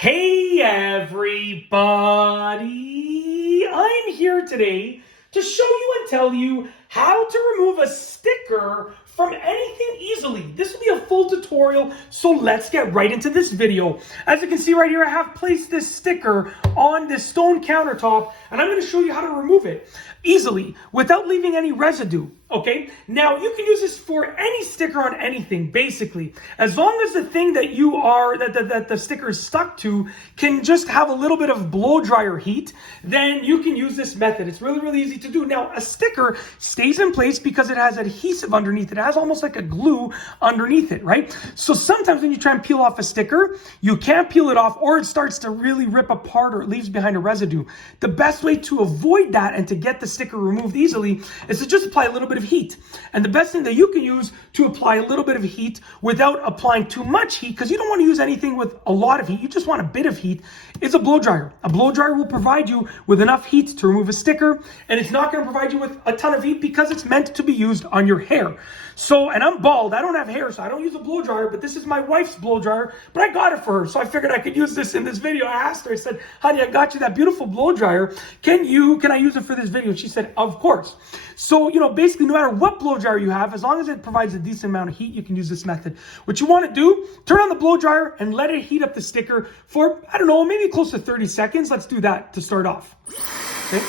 Hey everybody! I'm here today to show you and tell you how to remove a sticker from anything easily. This will be a full tutorial, so let's get right into this video. As you can see right here, I have placed this sticker on this stone countertop, and I'm going to show you how to remove it easily without leaving any residue. Okay, now you can use this for any sticker on anything, basically. As long as the thing that that the sticker is stuck to can just have a little bit of blow dryer heat, then you can use this method. It's really, really easy to do. Now, a sticker stays in place because it has adhesive underneath. It has almost like a glue underneath it, right? So sometimes when you try and peel off a sticker, you can't peel it off, or it starts to really rip apart, or it leaves behind a residue. The best way to avoid that and to get the sticker removed easily is to just apply a little bit of heat. And the best thing that you can use to apply a little bit of heat without applying too much heat, because you don't want to use anything with a lot of heat, you just want a bit of heat, is a blow dryer. A blow dryer will provide you with enough heat to remove a sticker, and it's not going to provide you with a ton of heat because it's meant to be used on your hair. So, and I'm bald, I don't have hair, so I don't use a blow dryer, but this is my wife's blow dryer, but I got it for her, so I figured I could use this in this video. I asked her, I said, honey, I got you that beautiful blow dryer. Can I use it for this video? She said, of course. So, basically, no matter what blow dryer you have, as long as it provides a decent amount of heat, you can use this method. What you want to do, turn on the blow dryer and let it heat up the sticker for, I don't know, maybe close to 30 seconds. Let's do that to start off. Okay.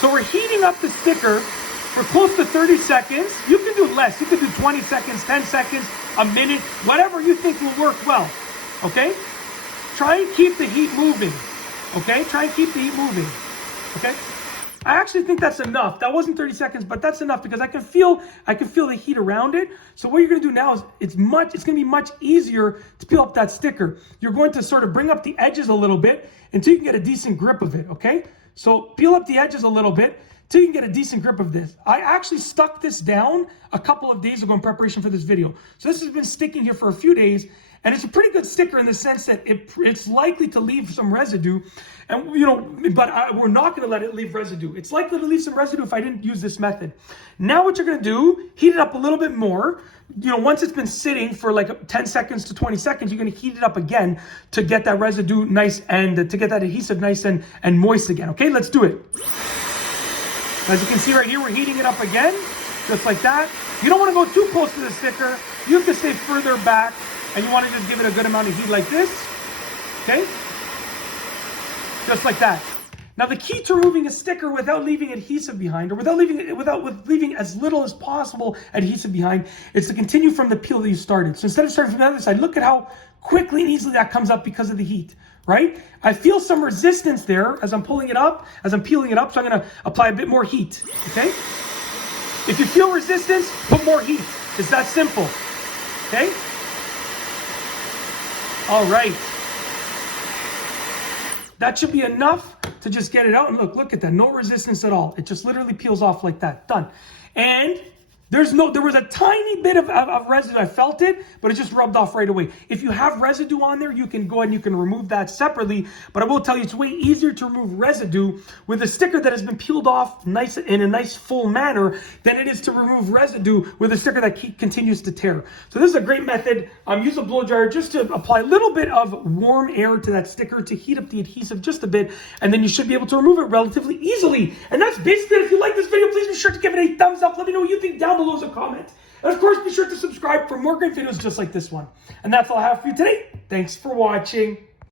So we're heating up the sticker for close to 30 seconds. You can do less. You can do 20 seconds, 10 seconds, a minute, whatever you think will work well. Okay? Try and keep the heat moving. Okay? Try and keep the heat moving. Okay? I actually think that's enough. That wasn't 30 seconds, but that's enough because I can feel the heat around it. So what you're going to do now is it's going to be much easier to peel up that sticker. You're going to sort of bring up the edges a little bit until you can get a decent grip of it, okay? So peel up the edges a little bit till you can get a decent grip of this. I actually stuck this down a couple of days ago in preparation for this video. So this has been sticking here for a few days, and it's a pretty good sticker in the sense that it's likely to leave some residue, and but we're not going to let it leave residue. It's likely to leave some residue if I didn't use this method. Now what you're going to do, heat it up a little bit more. Once it's been sitting for like 10 seconds to 20 seconds, you're going to heat it up again to get that residue nice and to get that adhesive nice and moist again. Okay, let's do it. As you can see right here, we're heating it up again, just like that. You don't want to go too close to the sticker. You have to stay further back, and you want to just give it a good amount of heat like this. Okay? Just like that. Now, the key to removing a sticker without leaving adhesive behind, or without leaving as little as possible adhesive behind, is to continue from the peel that you started. So instead of starting from the other side, look at how quickly and easily that comes up because of the heat, right? I feel some resistance there as I'm pulling it up, as I'm peeling it up, so I'm going to apply a bit more heat, okay? If you feel resistance, put more heat. It's that simple, okay? All right. That should be enough to just get it out. And look at that. No resistance at all. It just literally peels off like that. Done. And there was a tiny bit of residue. I felt it, but it just rubbed off right away. If you have residue on there, you can go ahead and you can remove that separately. But I will tell you, it's way easier to remove residue with a sticker that has been peeled off nice in a nice full manner than it is to remove residue with a sticker that continues to tear. So this is a great method. Use a blow dryer just to apply a little bit of warm air to that sticker to heat up the adhesive just a bit, and then you should be able to remove it relatively easily. And that's basically it. If you like this video, please be sure to give it a thumbs up. Let me know what you think down below as a comment. And of course, be sure to subscribe for more great videos just like this one. And that's all I have for you today. Thanks for watching.